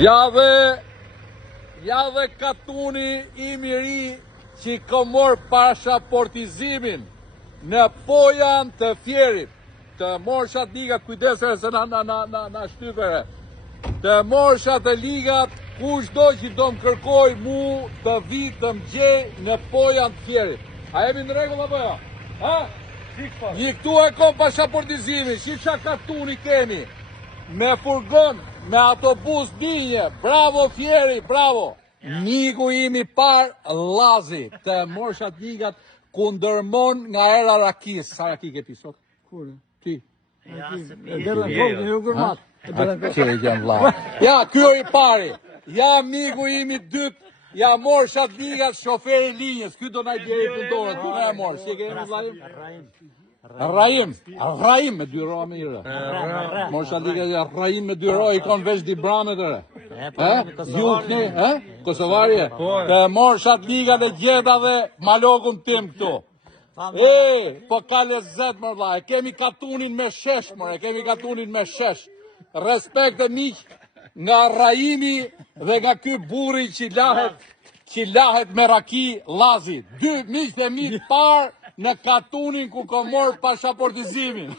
Ja dhe katuni i miri që ka morë pasaportizimin në pojan të Fierit. Të morshat ligat, kujdesere se na shtypere. Të morshat e ligat, kush do që do më kërkoj mu të vi të më gjej në pojan të Fierit. A jemi në regull apo jo? Ha? Një këtu e kom pasaportizimin, që katuni kemi. Me furgon, me autobus dinje, bravo Fieri, bravo. Miku imi par Lazi, të morshat ligat ku ndërmon nga era rakis. Sa raki ke pi sot? Kur? Ti? Ja, kjo i pari. Ja, miku imi dyt. Ja, morshat ligat, shoferi linjës. Ky do na i djeri pëndorët, ku na e morë. Si e kemi Rahim. Rahim me dy roa mirë. Morshat ligat, ja, Rahim me dy roa, i kon veç di bramet e re. Jukni, Kosovarje. Të morshat ligat e gjeda dhe malokun tim këtu. Po ka lezet më vlla, e kemi katunin me shesh, more, e kemi katunin me shesh. Respekt e miq nga Rahimi dhe nga ky burri që lahet me raki Lazi. Dy miq dhe miq par në katunin ku ka morë pasaportizimin.